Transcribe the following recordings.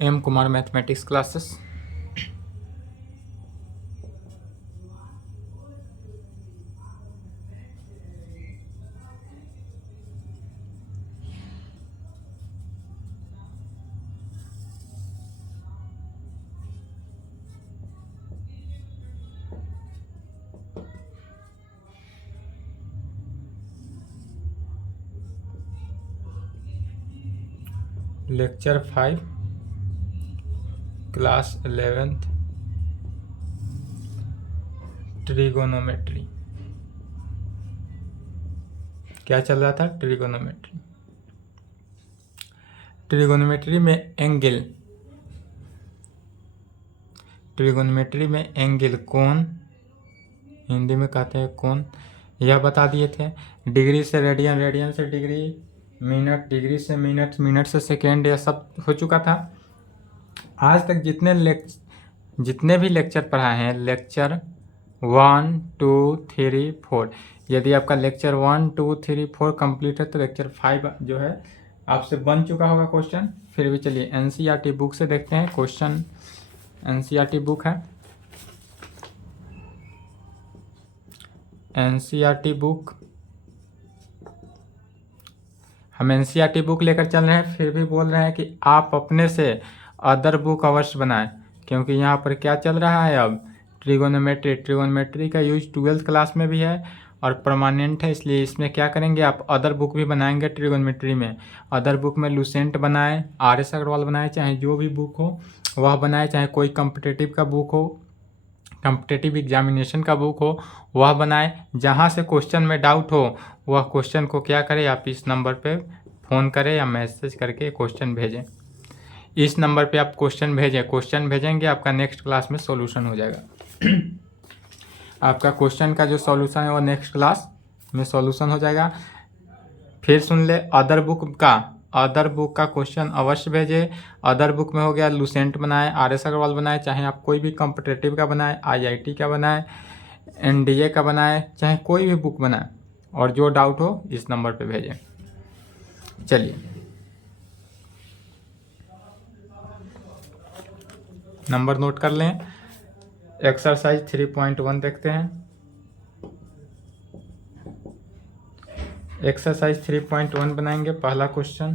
M Kumar mathematics classes. Lecture 5 class 11th trigonometry. क्या चल रहा था? ट्रिगोनोमेट्री। ट्रिगोनोमेट्री में एंगल, ट्रिगोनोमेट्री में एंगल कोण, हिंदी में कहते हैं कोण, यह बता दिए थे। डिग्री से रेडियन, रेडियन से डिग्री, मिनट, डिग्री से मिनट, मिनट से सेकेंड, यह सब हो चुका था। आज तक जितने भी लेक्चर पढ़ाए हैं, लेक्चर 1, 2, 3, 4, यदि आपका लेक्चर 1, 2, 3, 4 कंप्लीट है तो लेक्चर 5 जो है आपसे बन चुका होगा क्वेश्चन। फिर भी चलिए एनसीईआरटी बुक से देखते हैं क्वेश्चन। एनसीईआरटी बुक है, एनसीईआरटी बुक, हम एनसीईआरटी बुक लेकर चल रहे हैं। फिर भी बोल रहे हैं कि आप अपने से अदर बुक अवश्य बनाएं, क्योंकि यहाँ पर क्या चल रहा है अब? ट्रिगोनोमेट्री। ट्रिगोनोमेट्री का यूज 12th क्लास में भी है और परमानेंट है, इसलिए इसमें क्या करेंगे आप? अदर बुक भी बनाएंगे ट्रिगोनोमेट्री में। अदर बुक में लुसेंट बनाए, RS अग्रवाल बनाए, चाहे जो भी बुक हो वह बनाए, चाहे कोई कॉम्पिटिटिव का बुक हो, कॉम्पिटिटिव एग्जामिनेशन का बुक हो वह बनाए। जहाँ से क्वेश्चन में डाउट हो वह क्वेश्चन को क्या करें, आप इस नंबर पे फ़ोन करें या मैसेज करके क्वेश्चन भेजें। इस नंबर पे आप क्वेश्चन भेजें, क्वेश्चन भेजेंगे आपका नेक्स्ट क्लास में सॉल्यूशन हो जाएगा। आपका क्वेश्चन का जो सॉल्यूशन है वो नेक्स्ट क्लास में सॉल्यूशन हो जाएगा। फिर सुन ले, अदर बुक का क्वेश्चन अवश्य भेजे। अदर बुक में हो गया लुसेंट बनाए, RS अग्रवाल बनाए, चाहे आप कोई भी कॉम्पिटिटिव का बनाए, IIT का बनाए, NDA का बनाए, चाहे कोई भी बुक बनाए, और जो डाउट हो इस नंबर पे भेजें। चलिए नंबर नोट कर लें। एक्सरसाइज 3.1 देखते हैं। एक्सरसाइज 3.1 बनाएंगे। पहला क्वेश्चन,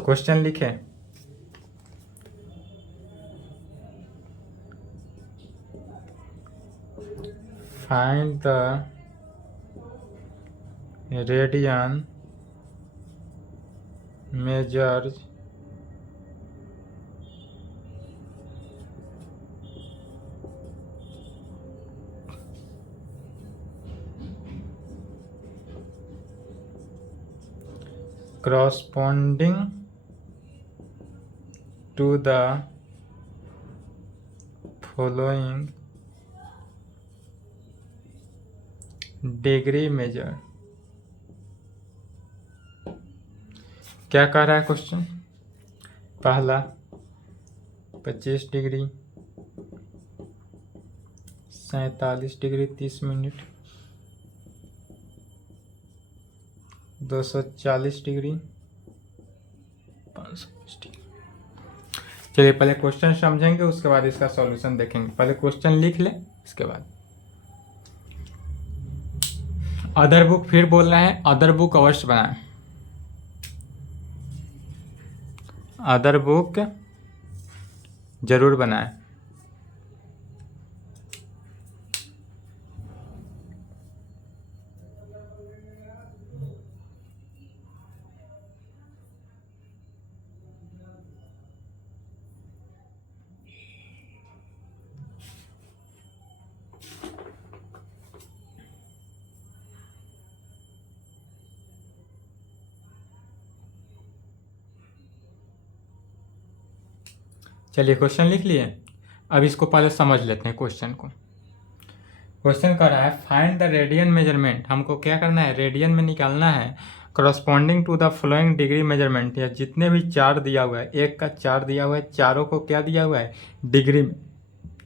क्वेश्चन लिखें। Find the radian measures corresponding to the following degree measure। क्या कह रहा है क्वेश्चन? पहला 25 degree, 47 degree 30 minute, 240 degree, 520 degree. चलिए पहले क्वेश्चन समझेंगे, उसके बाद इसका सॉल्यूशन देखेंगे। पहले क्वेश्चन लिख लें, इसके बाद अदर बुक। फिर बोल रहे हैं अदर बुक अवश्य बनाएं, अदर बुक जरूर बनाएं। चलिए क्वेश्चन लिख लिए। अब इसको पहले समझ लेते हैं क्वेश्चन को। क्वेश्चन कर रहा है फाइंड द रेडियन मेजरमेंट। हमको क्या करना है? रेडियन में निकालना है। Corresponding to the following degree measurement, या जितने भी चार दिया हुआ है, एक का चार दिया हुआ है, चारों को क्या दिया हुआ है? डिग्री में।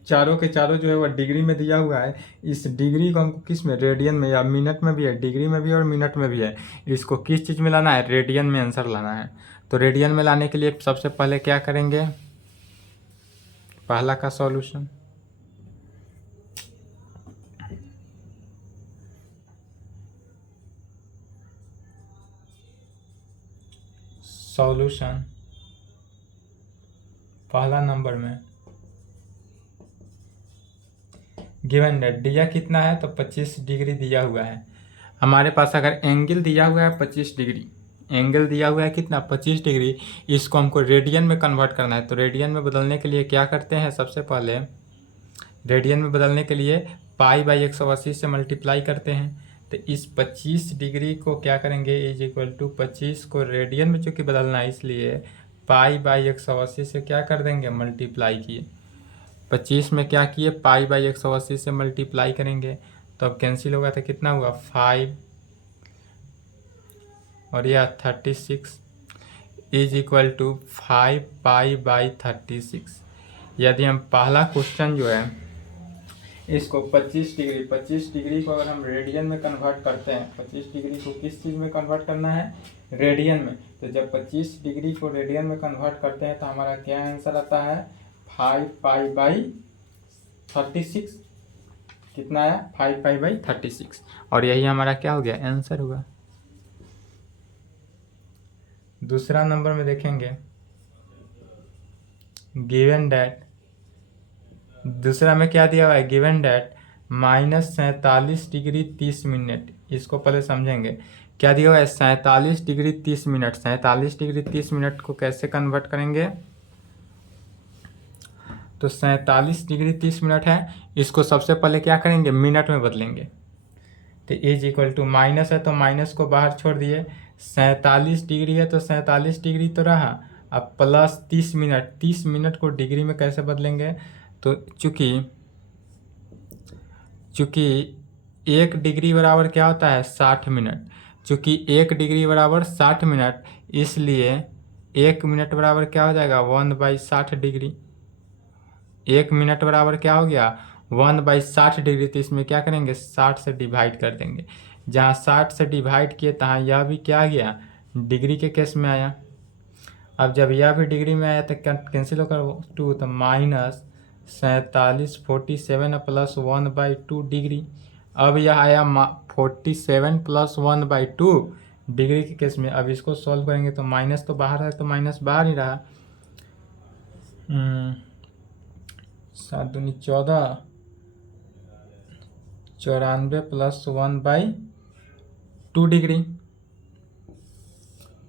चारों के चारों जो है वह डिग्री में दिया हुआ है। इस डिग्री को हमको किस में? रेडियन में, या मिनट में भी है, डिग्री में भी है और मिनट में भी है। इसको किस चीज़ में लाना है? रेडियन में आंसर लाना है। तो रेडियन में लाने के लिए सबसे पहले क्या करेंगे? पहला का सॉल्यूशन। सॉल्यूशन पहला नंबर में गिवन डेट दिया कितना है, तो 25 डिग्री दिया हुआ है हमारे पास। अगर एंगल दिया हुआ है 25 डिग्री, एंगल दिया हुआ है कितना 25 डिग्री, इसको हमको रेडियन में कन्वर्ट करना है। तो रेडियन में बदलने के लिए क्या करते हैं, सबसे पहले रेडियन में बदलने के लिए पाई बाई 180 से मल्टीप्लाई करते हैं। तो इस 25 डिग्री को क्या करेंगे, इज इक्वल टू 25 को रेडियन में चूँकि बदलना है इसलिए पाई बाई 180 से क्या कर देंगे, मल्टीप्लाई किए। 25 में क्या किए, पाई बाई 180 से मल्टीप्लाई करेंगे तो अब कैंसिल होगा, तो कितना हुआ 5 और यह 36 is equal to 5 pi by 36। यदि हम पहला क्वेश्चन जो है इसको 25 डिग्री को अगर हम रेडियन में कन्वर्ट करते हैं, 25 डिग्री को किस चीज़ में कन्वर्ट करना है, रेडियन में। तो जब 25 डिग्री को रेडियन में कन्वर्ट करते हैं तो हमारा क्या आंसर आता है, 5 पाई बाई 36। कितना आया, 5 पाई बाई 36। और यही हमारा क्या हो गया, आंसर हुआ। दूसरा नंबर में देखेंगे गिवन डैट, दूसरा में क्या दिया हुआ है, गिवन डैट -47 डिग्री 30 मिनट। इसको पहले समझेंगे क्या दिया हुआ है, 47 डिग्री 30 मिनट। 47 डिग्री 30 मिनट को कैसे कन्वर्ट करेंगे, तो 47 डिग्री 30 मिनट है, इसको सबसे पहले क्या करेंगे, मिनट में बदलेंगे। तो इज इक्वल टू माइनस है तो माइनस को बाहर छोड़ दिए, 47 डिग्री है तो 47 डिग्री तो रहा, अब प्लस 30 मिनट। 30 मिनट को डिग्री में कैसे बदलेंगे, तो चूँकि 1 डिग्री बराबर क्या होता है, 60 मिनट। चूँकि 1 डिग्री बराबर 60 मिनट, इसलिए 1 मिनट बराबर क्या हो जाएगा, 1/60 डिग्री। 1 मिनट बराबर क्या हो गया, 1/60 डिग्री। तो इसमें क्या करेंगे, 60 से डिवाइड कर देंगे। जहाँ 60 से डिवाइड किए तहाँ यह भी क्या आ गया, डिग्री के केस में आया। अब जब यह भी डिग्री में आया तो क्या कैंसिल होकर 2, तो -47 47 प्लस 1/2 डिग्री। अब यह आया 47 प्लस 1/2 डिग्री के केस में। अब इसको सॉल्व करेंगे तो माइनस तो बाहर है तो माइनस बाहर ही रहा, 7 दूनी 14, 94 plus 1/2 degree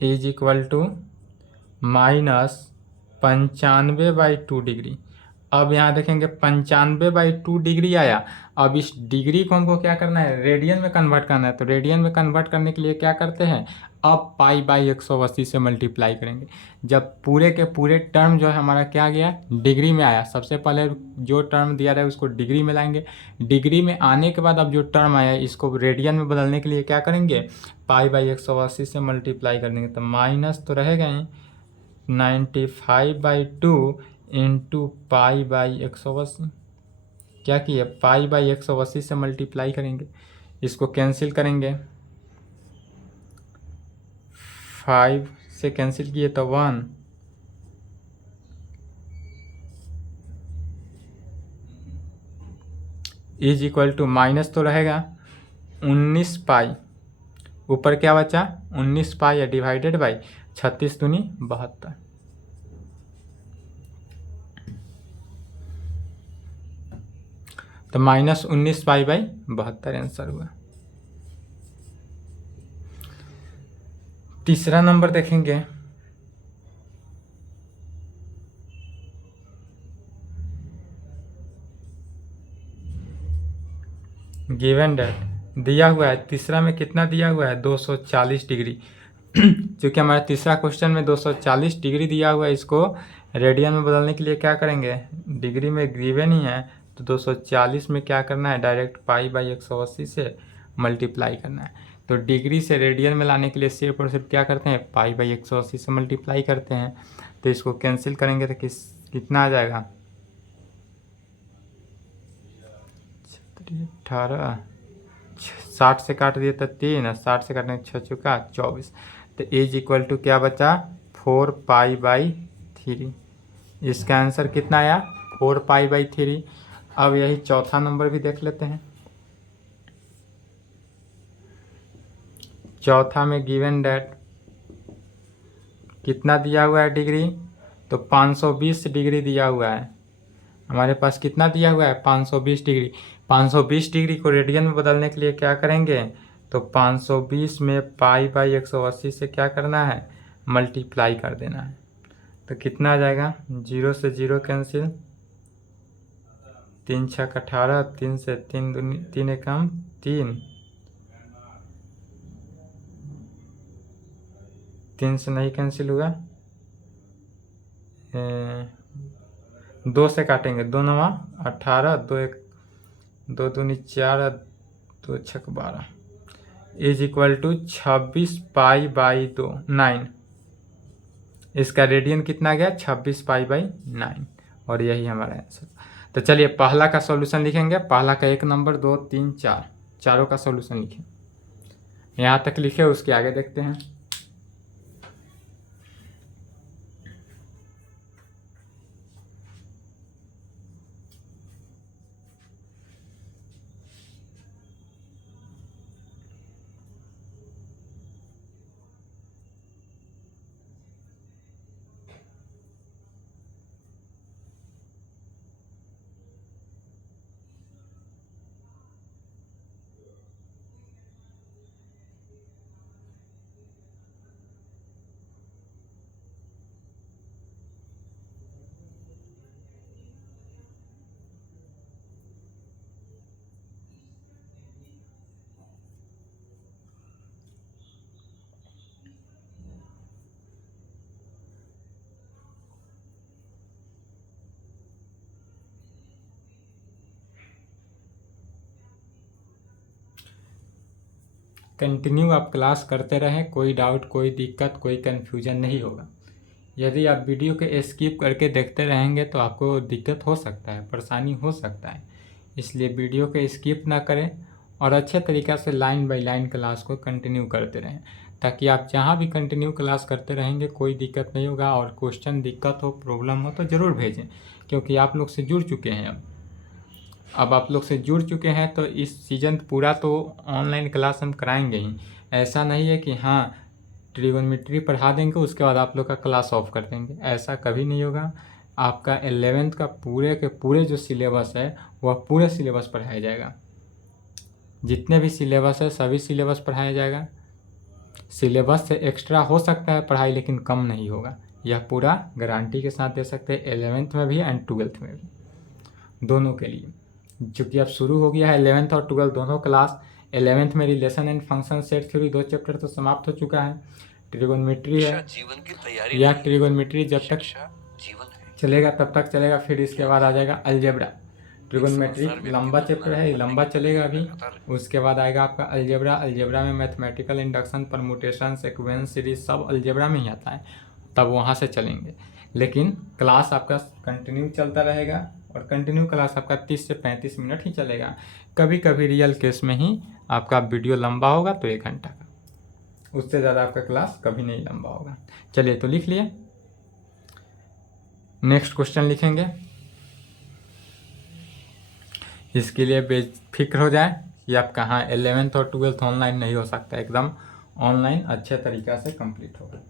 is equal to -95/2 degree. अब यहाँ देखेंगे 95/2 डिग्री आया। अब इस डिग्री को हमको क्या करना है, रेडियन में कन्वर्ट करना है। तो रेडियन में कन्वर्ट करने के लिए क्या करते हैं, अब पाई बाई 180 से मल्टीप्लाई करेंगे। जब पूरे के पूरे टर्म जो है हमारा क्या गया, डिग्री में आया। सबसे पहले जो टर्म दिया रहा है उसको डिग्री में लाएंगे। डिग्री में आने के बाद अब जो टर्म आया इसको रेडियन में बदलने के लिए क्या करेंगे, पाई बाई 180 से मल्टीप्लाई कर देंगे। तो माइनस तो रहेगा ही, 95/2 इंटू पाई बाई 180। क्या किए, पाई बाई 180 से मल्टीप्लाई करेंगे, इसको कैंसिल करेंगे। 5 से कैंसिल किए तो 1, इज इक्वल टू माइनस तो रहेगा 19 पाई, ऊपर क्या बचा 19 पाई या डिवाइडेड बाई 36 दूनी 72। तो -19 पाई बाई 72 आंसर हुआ। तीसरा नंबर देखेंगे गिवन डेट दिया हुआ है, तीसरा में कितना दिया हुआ है, 240 डिग्री। क्योंकि हमारा तीसरा क्वेश्चन में 240 डिग्री दिया हुआ है, इसको रेडियन में बदलने के लिए क्या करेंगे, डिग्री में गिवन ही है तो 240 में क्या करना है, डायरेक्ट पाई बाई 180 से मल्टीप्लाई करना है। तो डिग्री से रेडियन में लाने के लिए सिर्फ और सिर्फ क्या करते हैं, पाई बाई 180 से मल्टीप्लाई करते हैं। तो इसको कैंसिल करेंगे तो कितना आ जाएगा, 18, 60 से काट दिए तो 3, 60 से काटने 6 चुका 24। तो इज इक्वल टू क्या बचा, 4 पाई बाई 3। इसका आंसर कितना आया, 4π/3। अब यही चौथा नंबर भी देख लेते हैं। चौथा में गिवन डैट कितना दिया हुआ है डिग्री, तो 520 डिग्री दिया हुआ है हमारे पास। कितना दिया हुआ है? 520 डिग्री। 520 डिग्री को रेडियन में बदलने के लिए क्या करेंगे, तो 520 में π/180 से क्या करना है, मल्टीप्लाई कर देना है। तो कितना आ जाएगा, 0 से 0 कैंसिल, 3 छक 18, 3 से 3 दूनी 3 एकम 3, 3 से नहीं कैंसिल हुआ, 2 से काटेंगे, 2 9 18, 2 1 2 दूनी 4, 2 छक 12 इज इक्वल टू 26π/2 9। इसका रेडियन कितना गया, 26π/9, और यही हमारा आंसर। तो चलिए पहला का सॉल्यूशन लिखेंगे। पहला का 1 नंबर 2 3 4 चारों का सॉल्यूशन लिखें। यहाँ तक लिखे, उसके आगे देखते हैं। कंटिन्यू आप क्लास करते रहें, कोई डाउट, कोई दिक्कत, कोई कन्फ्यूजन नहीं होगा। यदि आप वीडियो के स्किप करके देखते रहेंगे तो आपको दिक्कत हो सकता है, परेशानी हो सकता है। इसलिए वीडियो के स्किप ना करें और अच्छे तरीक़ा से लाइन बाय लाइन क्लास को कंटिन्यू करते रहें, ताकि आप जहाँ भी कंटिन्यू क्लास करते रहेंगे कोई दिक्कत नहीं होगा। और क्वेश्चन दिक्कत हो, प्रॉब्लम हो तो ज़रूर भेजें, क्योंकि आप लोग से जुड़ चुके हैं। अब आप लोग से जुड़ चुके हैं तो इस सीज़न पूरा तो ऑनलाइन क्लास हम कराएंगे ही। ऐसा नहीं है कि हाँ ट्रिगोनोमेट्री पढ़ा देंगे उसके बाद आप लोग का क्लास ऑफ कर देंगे, ऐसा कभी नहीं होगा। आपका 11th का पूरे के पूरे जो सिलेबस है वह पूरे सिलेबस पढ़ाया जाएगा। जितने भी सिलेबस है सभी सिलेबस पढ़ाया जाएगा। सिलेबस से एक्स्ट्रा हो सकता है पढ़ाई, लेकिन कम नहीं होगा। यह पूरा गारंटी के साथ दे सकते हैं, 11th में भी एंड 12th में भी, दोनों के लिए। चूँकि अब शुरू हो गया है 11th और 12th दोनों क्लास। 11th में relation and function set theory 2 chapter तो समाप्त हो चुका है। ट्रिगोनोमेट्री है, जीवन की तैयारी या ट्रिगोनोमेट्री जब तक जीवन है चलेगा तब तक चलेगा। फिर इसके बाद आ जाएगा अलजेब्रा। ट्रिगोनोमेट्री लंबा चैप्टर है, लंबा चलेगा अभी। उसके बाद आएगा आपका अलजेब्रा। अलजेब्रा में mathematical induction, permutation, sequence, series सब अलजेब्रा में ही आता है, तब वहाँ से चलेंगे। लेकिन क्लास आपका कंटिन्यू चलता रहेगा, और कंटिन्यू क्लास आपका 30 से 35 मिनट ही चलेगा। कभी कभी रियल केस में ही आपका वीडियो लंबा होगा तो 1 घंटा का, उससे ज़्यादा आपका क्लास कभी नहीं लंबा होगा। चलिए तो लिख लिए, नेक्स्ट क्वेश्चन लिखेंगे। इसके लिए बेफिक्र हो जाए कि आप कहाँ 11th और 12th ऑनलाइन नहीं हो सकता, एकदम ऑनलाइन अच्छे तरीक़ा से कंप्लीट होगा।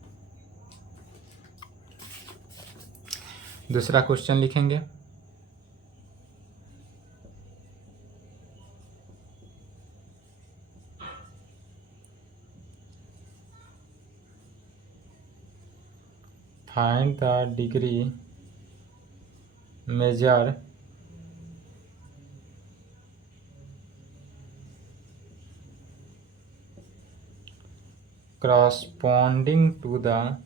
दूसरा क्वेश्चन लिखेंगे। Find the degree measure corresponding to the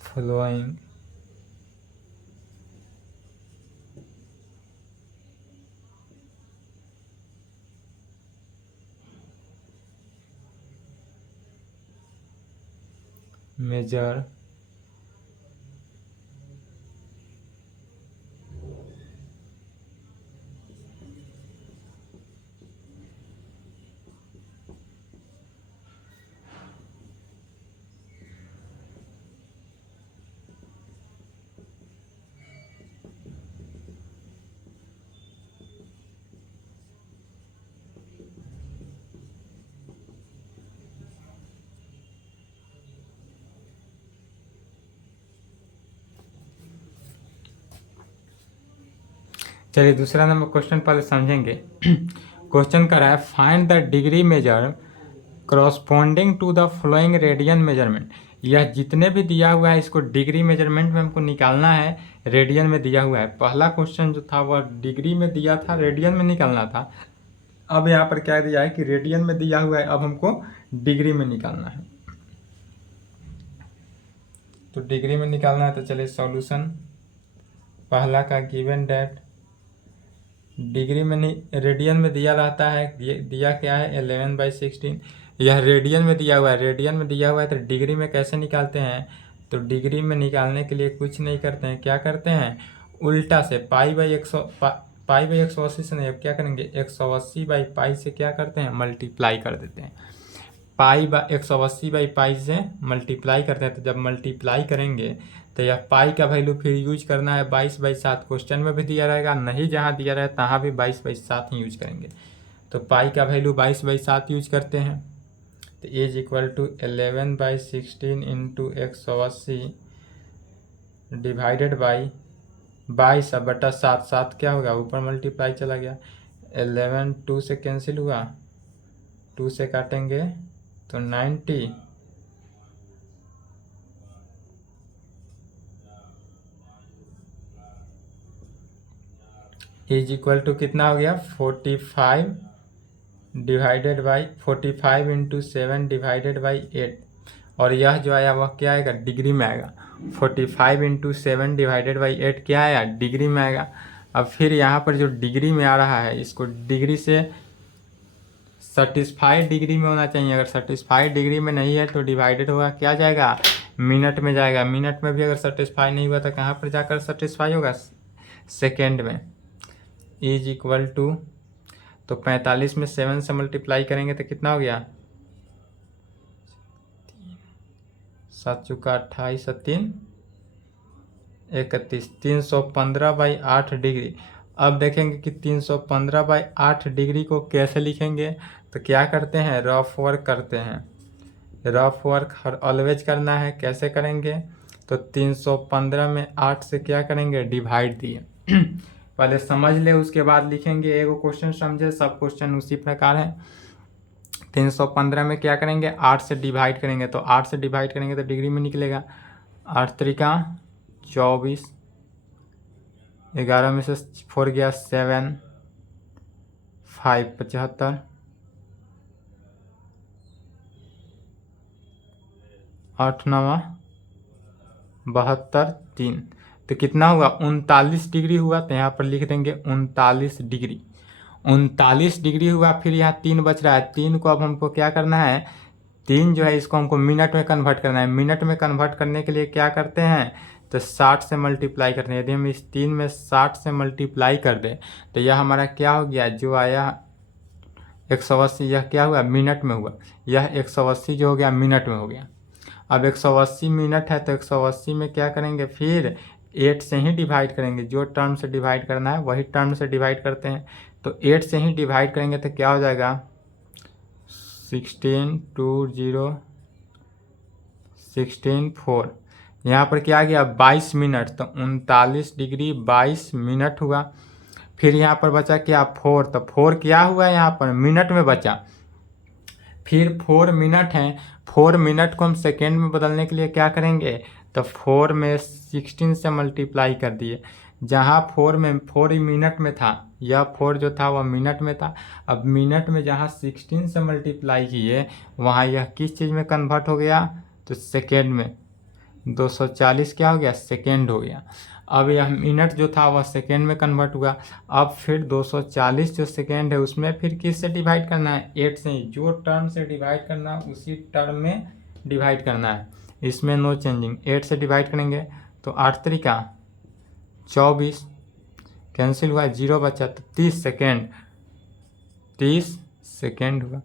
following measure चलिए दूसरा नंबर क्वेश्चन पहले समझेंगे। क्वेश्चन कर रहा है find the degree measure corresponding to the following radian measurement. यह जितने भी दिया हुआ है इसको डिग्री मेजरमेंट में हमको निकालना है, रेडियन में दिया हुआ है। पहला क्वेश्चन जो था वह डिग्री में दिया था, रेडियन में निकालना था। अब यहाँ पर क्या दिया है कि रेडियन में दिया हुआ है, अब हमको डिग्री में निकालना है। तो डिग्री में निकालना है तो चलिए सॉल्यूशन पहला का गिवन डेट डिग्री में नहीं, रेडियन में दिया रहता है। दिया क्या है 11/16। यह रेडियन में दिया हुआ है, रेडियन में दिया हुआ है तो डिग्री में कैसे निकालते हैं? तो डिग्री में निकालने के लिए कुछ नहीं करते हैं, क्या करते हैं उल्टा से पाई/180 से नहीं, अब क्या करेंगे 180/पाई से क्या करते हैं मल्टीप्लाई कर देते हैं। 180/पाई से मल्टीप्लाई करते हैं। तो जब मल्टीप्लाई करेंगे तो यह पाई का वैल्यू फिर यूज करना है 22/7। क्वेश्चन में भी दिया रहेगा, नहीं जहाँ दिया रहे तहाँ भी 22/7 ही यूज करेंगे। तो पाई का वैल्यू 22/7 यूज करते हैं। तो is equal to 11/16 into 180 divided by 22/7। 7 क्या होगा ऊपर मल्टीप्लाई चला गया, 11 2 से कैंसिल हुआ, 2 से काटेंगे तो 90 इज इक्वल टू कितना हो गया 45 divided by 45 into 7 divided by 8। और यह जो आया वह क्या आएगा डिग्री में आएगा। 45 इंटू 7 डिवाइडेड बाई 8 क्या आया डिग्री में आएगा। अब फिर यहाँ पर जो डिग्री में आ रहा है इसको डिग्री से सेटिस्फाइड डिग्री में होना चाहिए। अगर सेटिस्फाइड डिग्री में नहीं है तो डिवाइडेड होगा क्या जाएगा मिनट में जाएगा। मिनट में भी अगर सेटिस्फाई नहीं हुआ तो कहाँ पर जाकर सेटिस्फाई होगा सेकेंड में। इज इक्वल टू तो 45 में 7 से मल्टीप्लाई करेंगे तो कितना हो गया 7 चुका 28 3 31 315/8 डिग्री। अब देखेंगे कि 315/8 डिग्री को कैसे लिखेंगे। तो क्या करते हैं रफ वर्क करते हैं। रफ वर्क हर ऑलवेज करना है। कैसे करेंगे तो 315 में 8 से क्या करेंगे डिवाइड दिए। पहले समझ ले उसके बाद लिखेंगे। एगो क्वेश्चन समझे, सब क्वेश्चन उसी प्रकार है। 315 में क्या करेंगे 8 से डिवाइड करेंगे। तो 8 से डिवाइड करेंगे तो डिग्री में निकलेगा 8 त्रिका 24, 11 में से 4 गया 7, 5 75, 8 9 72 3। तो कितना हुआ 39 डिग्री हुआ। तो यहाँ पर लिख देंगे 39 डिग्री। 39 डिग्री हुआ। फिर यहाँ 3 बच रहा है, 3 को अब हमको क्या करना है 3 जो है इसको हमको मिनट में कन्वर्ट करना है। मिनट में कन्वर्ट करने के लिए क्या करते हैं तो 60 से मल्टीप्लाई करते हैं। यदि हम इस 3 में 60 से मल्टीप्लाई कर दें तो यह हमारा क्या हो गया जो आया 180, यह क्या हुआ मिनट में हुआ। यह 180 जो हो गया मिनट में हो गया। अब 180 मिनट है तो 180 में क्या करेंगे फिर 8 से ही डिवाइड करेंगे। जो टर्म से डिवाइड करना है वही टर्म से डिवाइड करते हैं। तो 8 से ही डिवाइड करेंगे तो क्या हो जाएगा 16 2 0 16 4। यहाँ पर क्या आ गया 22 मिनट। तो 39 डिग्री 22 मिनट हुआ। फिर यहाँ पर बचा क्या 4। तो 4 क्या हुआ यहाँ पर मिनट में बचा। फिर 4 मिनट है, 4 मिनट को हम सेकेंड में बदलने के लिए क्या करेंगे तो 4 में 16 से मल्टीप्लाई कर दिए। जहाँ 4 में 4 मिनट में था, यह 4 जो था वह मिनट में था। अब मिनट में जहाँ 16 से मल्टीप्लाई किए वहाँ यह किस चीज़ में कन्वर्ट हो गया तो सेकेंड में। 240 क्या हो गया सेकेंड हो गया। अब यह मिनट जो था वह सेकेंड में कन्वर्ट हुआ। अब फिर 240 जो सेकेंड है उसमें फिर किस से डिवाइड करना है 8 से ही। जो टर्म से डिवाइड करना है उसी टर्म में डिवाइड करना है, इसमें नो चेंजिंग। 8 से डिवाइड करेंगे तो 8 त्रिका 24 कैंसिल हुआ 0 बचा तो 30 सेकेंड हुआ।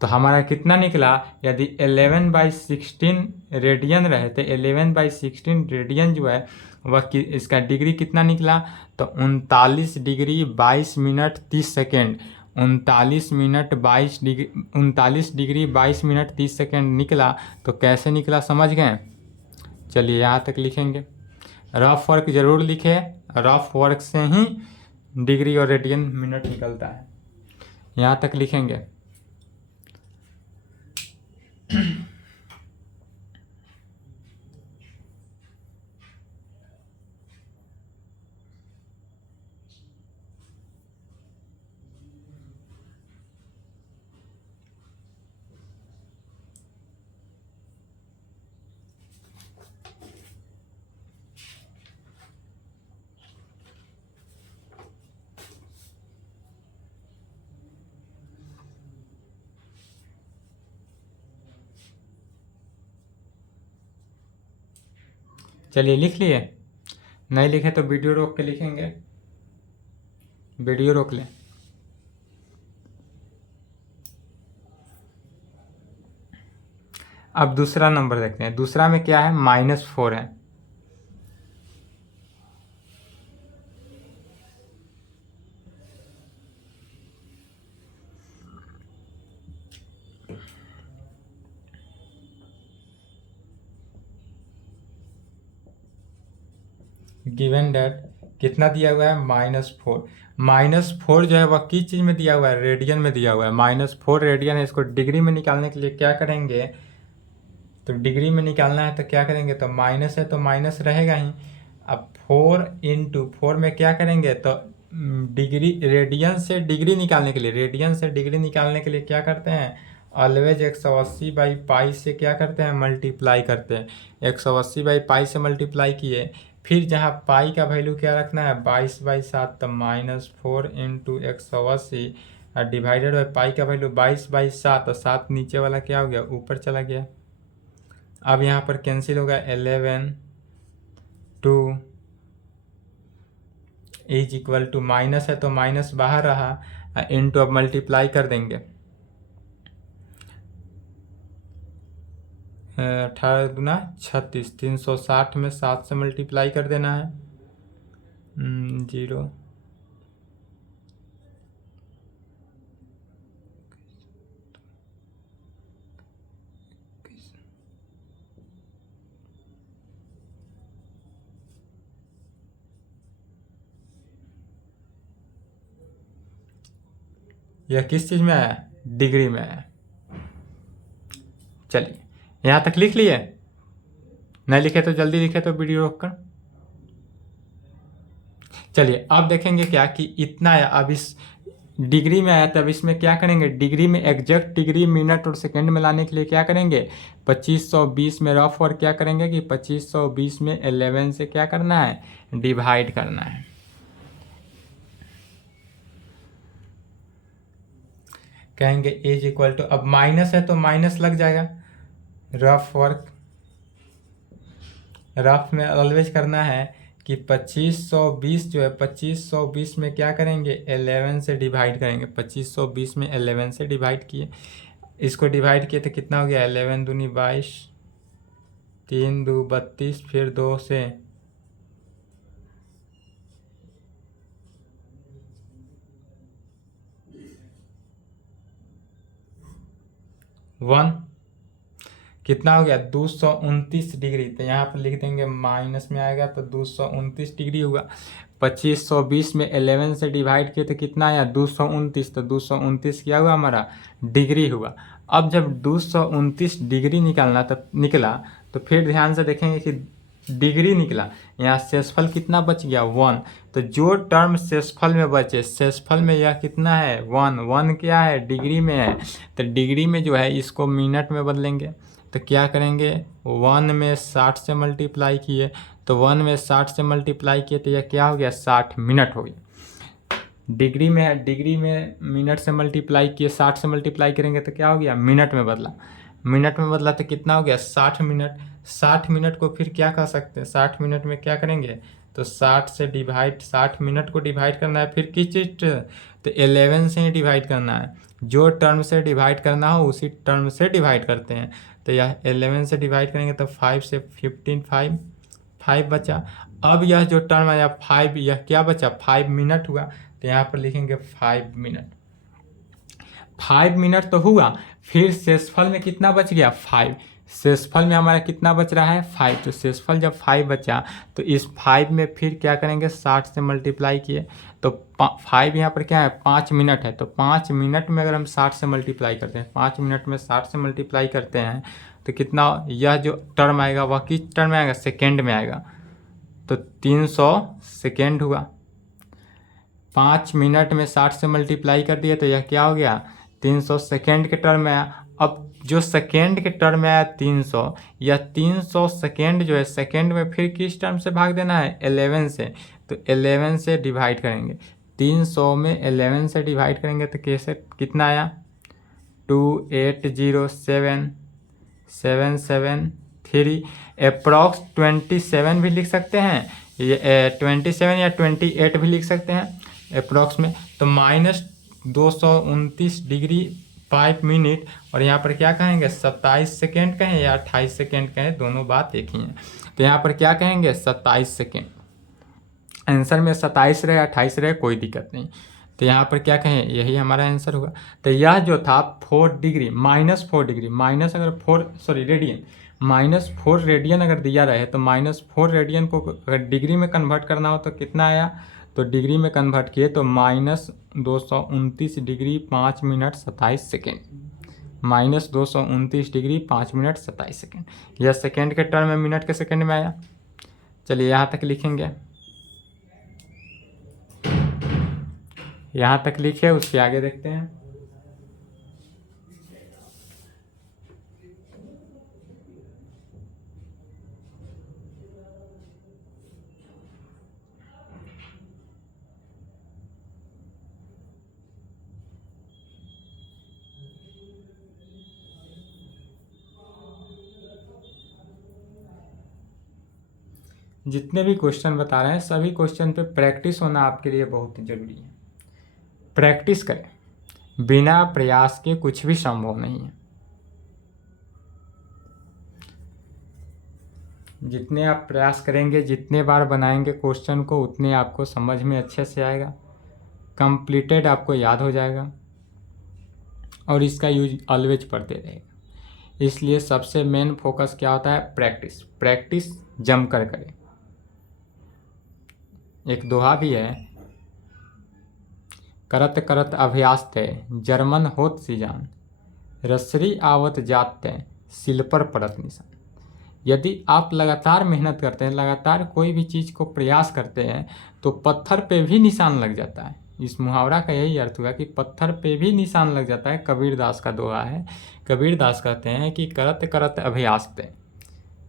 तो हमारा कितना निकला यदि 11/16 रेडियन रहे तो 11/16 रेडियन जो है वह इसका डिग्री कितना निकला तो 39 degree 22 minute 30 second. 39 degree 22 minute 30 second निकला। तो कैसे निकला समझ गए। चलिए यहाँ तक लिखेंगे। रफ वर्क जरूर लिखे, रफ वर्क से ही डिग्री और रेडियन मिनट निकलता है। यहाँ तक लिखेंगे। चलिए लिख लिए, नहीं लिखे तो वीडियो रोक के लिखेंगे, वीडियो रोक लें। अब दूसरा नंबर देखते हैं। दूसरा में क्या है, -4 है। गिवन डेट कितना दिया हुआ है, -4। -4 जो है वह किस चीज़ में दिया हुआ है, रेडियन में दिया हुआ है। -4 रेडियन है। इसको डिग्री में निकालने के लिए क्या करेंगे, तो डिग्री में निकालना है तो क्या करेंगे, तो माइनस है तो माइनस रहेगा ही। अब 4 × 4 में क्या करेंगे, तो डिग्री, रेडियन से डिग्री निकालने के लिए, रेडियन से डिग्री निकालने के लिए क्या करते हैं, ऑलवेज 180/π से क्या करते हैं, मल्टीप्लाई करते हैं। 180/π से मल्टीप्लाई किए, फिर जहाँ पाई का वैल्यू क्या रखना है, 22/7, तो -4 × 180 और डिवाइडेड बाई पाई का वैल्यू 22/7, और 7 नीचे वाला क्या हो गया, ऊपर चला गया। अब यहाँ पर कैंसिल होगा, 11 2 इज इक्वल टू, माइनस है तो माइनस बाहर रहा, इनटू अब मल्टीप्लाई कर देंगे। 18 दूना 36, 360 में 7 से मल्टीप्लाई कर देना है। 0 यह किस चीज़ में आया, डिग्री में आया। चलिए यहाँ तक लिख लिए, नहीं लिखे तो जल्दी लिखे तो वीडियो रोक कर। चलिए अब देखेंगे क्या कि इतना आया। अब इस डिग्री में आया, तब इसमें क्या करेंगे, डिग्री में एग्जैक्ट डिग्री मिनट और सेकंड में लाने के लिए क्या करेंगे, 2520 में रफ और क्या करेंगे कि 2520 में 11 से क्या करना है, डिवाइड करना है। कहेंगे इज इक्वल टू, अब माइनस है तो माइनस लग जाएगा, रफ वर्क, रफ में ऑलवेज करना है कि 2520 जो है, 2520 में क्या करेंगे, 11 से डिवाइड करेंगे। 2520 में 11 से डिवाइड किए, इसको डिवाइड किए तो कितना हो गया, 11 दूनी 22, 3 2 32, फिर 2 से 1, कितना हो गया, 229 डिग्री। तो यहाँ पर लिख देंगे, माइनस में आएगा तो 229 डिग्री होगा। 2520 में 11 से डिवाइड किए तो कितना आया, 229। तो 229 क्या हुआ, हमारा डिग्री हुआ। अब जब 229 डिग्री निकला तो फिर ध्यान से देखेंगे कि डिग्री निकला, यहाँ शेषफल कितना बच गया, 1। तो जो टर्म शेषफल में बचे, शेषफल में यह कितना है, 1। 1 क्या है, डिग्री में है। तो डिग्री में जो है इसको मिनट में बदलेंगे। तो क्या करेंगे, 1 में 60 से मल्टीप्लाई किए, तो 1 में 60 से मल्टीप्लाई किए तो यह क्या हो गया, 60 मिनट हो गया। डिग्री में है, डिग्री में मिनट से मल्टीप्लाई किए, 60 से मल्टीप्लाई करेंगे तो क्या हो गया, मिनट में बदला। मिनट में बदला तो कितना हो गया, 60 मिनट। 60 मिनट को फिर क्या कर सकते हैं, 60 मिनट में क्या करेंगे, तो 60 से डिवाइड, 60 मिनट को डिवाइड करना है, फिर किस चीज़, तो 11 से ही डिवाइड करना है। जो टर्म से डिवाइड करना हो उसी टर्म से डिवाइड करते हैं। तो यह 11 से डिवाइड करेंगे तो 5 से 15, 5 बचा। अब यह जो टर्म आया 5, यह क्या बचा, 5 मिनट हुआ। तो यहाँ पर लिखेंगे 5 मिनट। 5 मिनट तो हुआ, फिर शेषफल में कितना बच गया, 5। शेषफल में हमारा कितना बच रहा है 5, तो शेषफल जब 5 बचा तो इस 5 में फिर क्या करेंगे 60 से मल्टीप्लाई किए, तो 5 यहाँ पर क्या है 5 मिनट है, तो 5 मिनट में अगर हम 60 से मल्टीप्लाई करते हैं, 5 मिनट में 60 से मल्टीप्लाई करते हैं तो कितना, यह जो टर्म आएगा वह किस टर्म में आएगा, सेकेंड में आएगा, तो 300 सेकेंड हुआ। 5 मिनट में 60 से मल्टीप्लाई कर दिया तो यह क्या हो गया 300 सेकेंड के टर्म में आया। अब जो सेकेंड के टर्म में आया 300, या 300 सेकेंड जो है सेकेंड में फिर किस टर्म से भाग देना है 11 से, तो 11 से डिवाइड करेंगे, 300 में 11 से डिवाइड करेंगे तो कैसे कितना आया 2807773, अप्रॉक्स 27 भी लिख सकते हैं, ये 27 या 28 भी लिख सकते हैं अप्रॉक्स में, तो -229 डिग्री 5 मिनट, और यहाँ पर क्या कहेंगे 27 सेकेंड कहें या 28 सेकेंड कहें, दोनों बात एक ही है, तो यहाँ पर क्या कहेंगे 27 सेकेंड, आंसर में 27 रहे 28 रहे कोई दिक्कत नहीं, तो यहाँ पर क्या कहें यही हमारा आंसर होगा। तो यह जो था 4 डिग्री -4 डिग्री माइनस अगर 4 सॉरी रेडियन -4 रेडियन अगर दिया रहे तो -4 रेडियन को अगर डिग्री में कन्वर्ट करना हो तो कितना आया, तो डिग्री में कन्वर्ट किए तो -229 degree 5 minute 27 second, -229 degree 5 minute 27 second, यह सेकेंड के टर्म में मिनट के सेकेंड में आया। चलिए यहाँ तक लिखेंगे, यहाँ तक लिखे, उसके आगे देखते हैं। जितने भी क्वेश्चन बता रहे हैं सभी क्वेश्चन पे प्रैक्टिस होना आपके लिए बहुत ज़रूरी है। प्रैक्टिस करें, बिना प्रयास के कुछ भी संभव नहीं है। जितने आप प्रयास करेंगे, जितने बार बनाएंगे क्वेश्चन को, उतने आपको समझ में अच्छे से आएगा, कंप्लीटेड आपको याद हो जाएगा और इसका यूज ऑलवेज पढ़ते रहेगा। इसलिए सबसे मेन फोकस क्या होता है, प्रैक्टिस, प्रैक्टिस जम कर करें। एक दोहा भी है, करत करत अभ्यास तय जर्मन होत सी जान, रसरी आवत जात तय सिल पर पड़त निशान। यदि आप लगातार मेहनत करते हैं, लगातार कोई भी चीज़ को प्रयास करते हैं तो पत्थर पे भी निशान लग जाता है। इस मुहावरा का यही अर्थ हुआ कि पत्थर पे भी निशान लग जाता है। कबीरदास का दोहा है। कबीरदास कहते हैं कि करत करत अभ्यास तय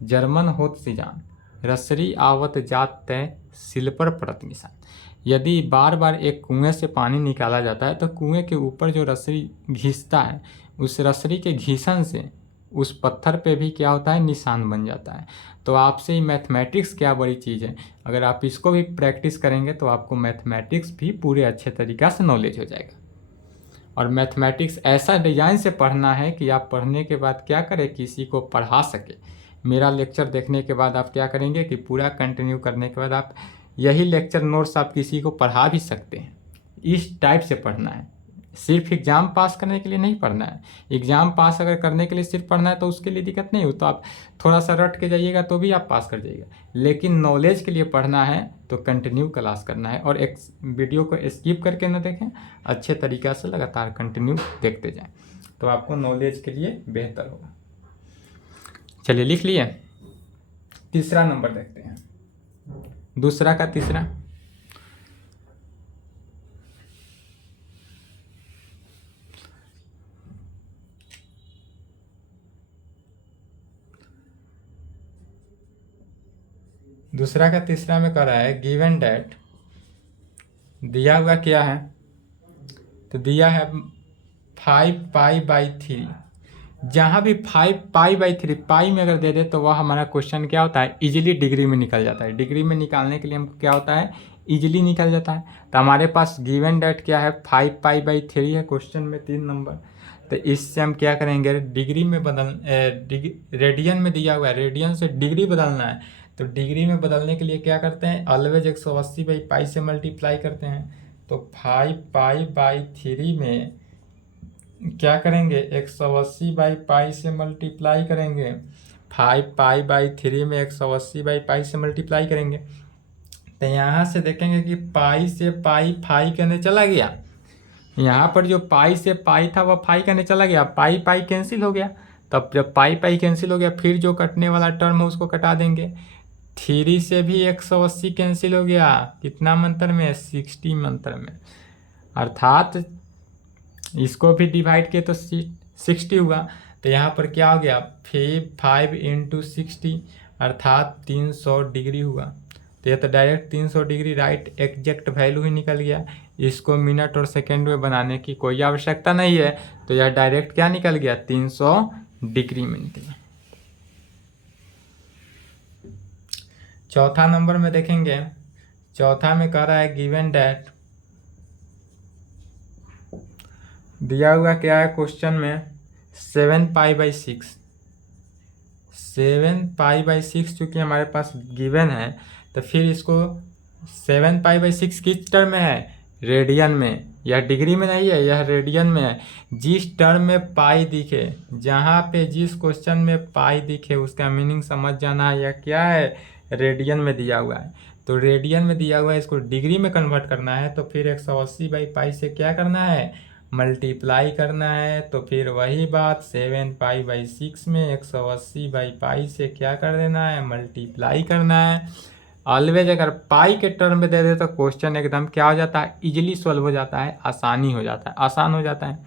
जर्मन होत सी जान, रसरी आवत जात तय सिल पर पड़त निशान। यदि बार बार एक कुएं से पानी निकाला जाता है तो कुएं के ऊपर जो रसरी घिसता है, उस रसरी के घिसन से उस पत्थर पे भी क्या होता है, निशान बन जाता है। तो आपसे ही मैथमेटिक्स क्या बड़ी चीज़ है, अगर आप इसको भी प्रैक्टिस करेंगे तो आपको मैथमेटिक्स भी पूरे अच्छे तरीक़ा से नॉलेज हो जाएगा। और मैथमेटिक्स ऐसा डिज़ाइन से पढ़ना है कि आप पढ़ने के बाद क्या करें, किसी को पढ़ा सके। मेरा लेक्चर देखने के बाद आप क्या करेंगे कि पूरा कंटिन्यू करने के बाद आप यही लेक्चर नोट्स आप किसी को पढ़ा भी सकते हैं। इस टाइप से पढ़ना है, सिर्फ एग्ज़ाम पास करने के लिए नहीं पढ़ना है। एग्ज़ाम पास अगर करने के लिए सिर्फ पढ़ना है तो उसके लिए दिक्कत नहीं हो, तो आप थोड़ा सा रट के जाइएगा तो भी आप पास कर जाइएगा। लेकिन नॉलेज के लिए पढ़ना है तो कंटिन्यू क्लास करना है, और एक वीडियो को स्किप करके ना देखें, अच्छे तरीक़ा से लगातार कंटिन्यू देखते जाएँ तो आपको नॉलेज के लिए बेहतर होगा। चलिए लिख लिए, तीसरा नंबर देखते हैं, दूसरा का तीसरा। दूसरा का तीसरा में कह रहा है गिवन डेट, दिया हुआ क्या है, तो दिया है 5π/3। जहाँ भी 5π/3 पाई में अगर दे दे तो वह हमारा क्वेश्चन क्या होता है, इजीली डिग्री में निकल जाता है। डिग्री में निकालने के लिए हमको क्या होता है, इजीली निकल जाता है। तो हमारे पास गिवन डेट क्या है 5π/3 है क्वेश्चन में 3 नंबर। तो इससे हम क्या करेंगे, डिग्री में रेडियन में दिया हुआ है, रेडियन से डिग्री बदलना है। तो डिग्री में बदलने के लिए क्या करते हैं, ऑलवेज 180/π से मल्टीप्लाई करते हैं। तो 5π/3 में क्या करेंगे 180 बाई पाई से मल्टीप्लाई करेंगे, 5 पाई बाई 3 में 180 बाई पाई से मल्टीप्लाई करेंगे। तो यहाँ से देखेंगे कि पाई से पाई फाई करने चला गया, यहाँ पर जो पाई से पाई था वह फाई करने चला गया, पाई पाई कैंसिल हो गया। तब जब पाई पाई कैंसिल हो गया फिर जो कटने वाला टर्म है उसको कटा देंगे। 3 से भी 180 कैंसिल हो गया, कितना मंत्र में 60 मंत्र में, अर्थात इसको भी डिवाइड किए तो 60 हुआ। तो यहाँ पर क्या हो गया 5 इंटू 60 अर्थात 300 डिग्री हुआ। तो यह तो direct 300 degree right exact value ही निकल गया, इसको मिनट और सेकंड में बनाने की कोई आवश्यकता नहीं है। तो यह डायरेक्ट क्या निकल गया 300 डिग्री में निकला। चौथा नंबर में देखेंगे, चौथा में कह रहा है गिवन डैट, दिया हुआ क्या है क्वेश्चन में 7 पाई बाई 6, 7 पाई बाई 6 चूँकि हमारे पास गिवन है तो फिर इसको 7 पाई बाई 6 किस टर्म में है, रेडियन में, यह डिग्री में नहीं है, यह रेडियन में है। जिस टर्म में पाई दिखे, जहाँ पे जिस क्वेश्चन में पाई दिखे उसका मीनिंग समझ जाना है, यह क्या है रेडियन में दिया हुआ है। तो रेडियन में दिया हुआ है, इसको डिग्री में कन्वर्ट करना है तो फिर 180 बाई पाई से क्या करना है मल्टीप्लाई करना है। तो फिर वही बात 7 पाई बाई 6 में 180 बाई पाई से क्या कर देना है मल्टीप्लाई करना है। ऑलवेज अगर पाई के टर्म में दे दे तो क्वेश्चन एकदम क्या हो जाता है इजीली सॉल्व हो जाता है, आसानी हो जाता है, आसान हो जाता है।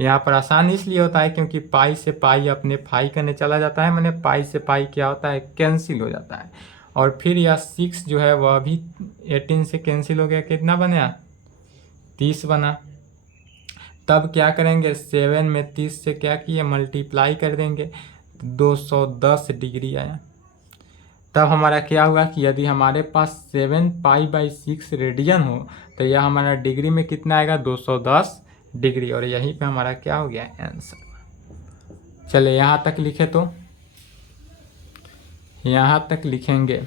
यहाँ पर आसान इसलिए होता है क्योंकि पाई से पाई अपने फाई करने चला जाता है, मैंने पाई से पाई क्या होता है कैंसिल हो जाता है। और फिर यह 6 जो है वह भी 18 से कैंसिल हो गया, कितना बना 30 बना। तब क्या करेंगे 7 में 30 से क्या किए मल्टीप्लाई कर देंगे, 210 डिग्री आया। तब हमारा क्या हुआ कि यदि हमारे पास 7 पाई बाई 6 रेडियन हो तो यह हमारा डिग्री में कितना आएगा 210 डिग्री, और यहीं पे हमारा क्या हो गया आंसर। चले यहाँ तक लिखे, तो यहाँ तक लिखेंगे।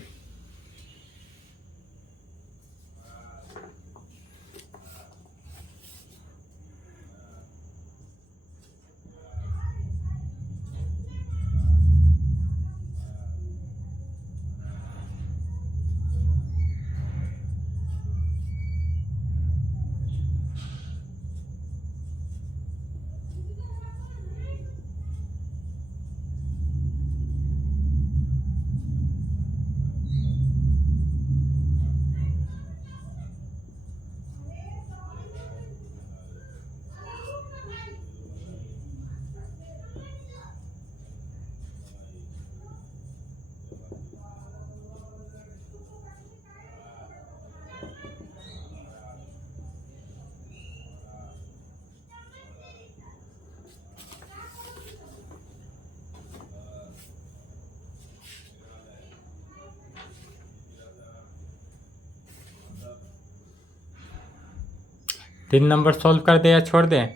तीन नंबर सॉल्व कर दे या छोड़ दें,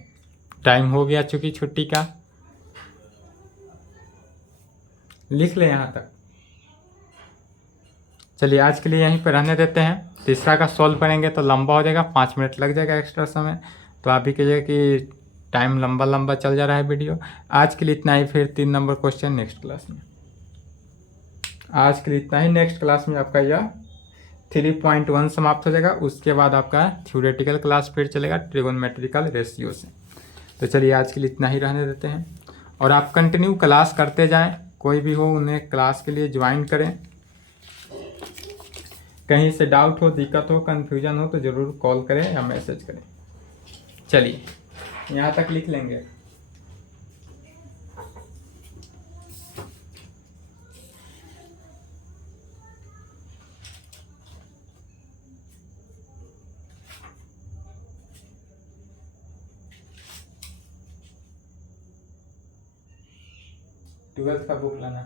टाइम हो गया चूंकि छुट्टी का, लिख ले यहाँ तक। चलिए आज के लिए यहीं पर रहने देते हैं, तीसरा का सॉल्व करेंगे तो लंबा हो जाएगा, 5 मिनट लग जाएगा एक्स्ट्रा समय। तो आप भी कहिए कि टाइम लंबा लंबा चल जा रहा है वीडियो। आज के लिए इतना ही, फिर 3 नंबर क्वेश्चन नेक्स्ट क्लास में। आज के लिए इतना ही, नेक्स्ट क्लास में आपका यह 3.1 समाप्त हो जाएगा, उसके बाद आपका थ्योरेटिकल क्लास फिर चलेगा ट्रिगोनोमेट्रिकल रेशियो से। तो चलिए आज के लिए इतना ही रहने देते हैं, और आप कंटिन्यू क्लास करते जाएं, कोई भी हो उन्हें क्लास के लिए ज्वाइन करें। कहीं से डाउट हो, दिक्कत हो, कन्फ्यूजन हो तो ज़रूर कॉल करें या मैसेज करें। चलिए यहाँ तक लिख लेंगे। ट्वेल्थ का बुक लाना।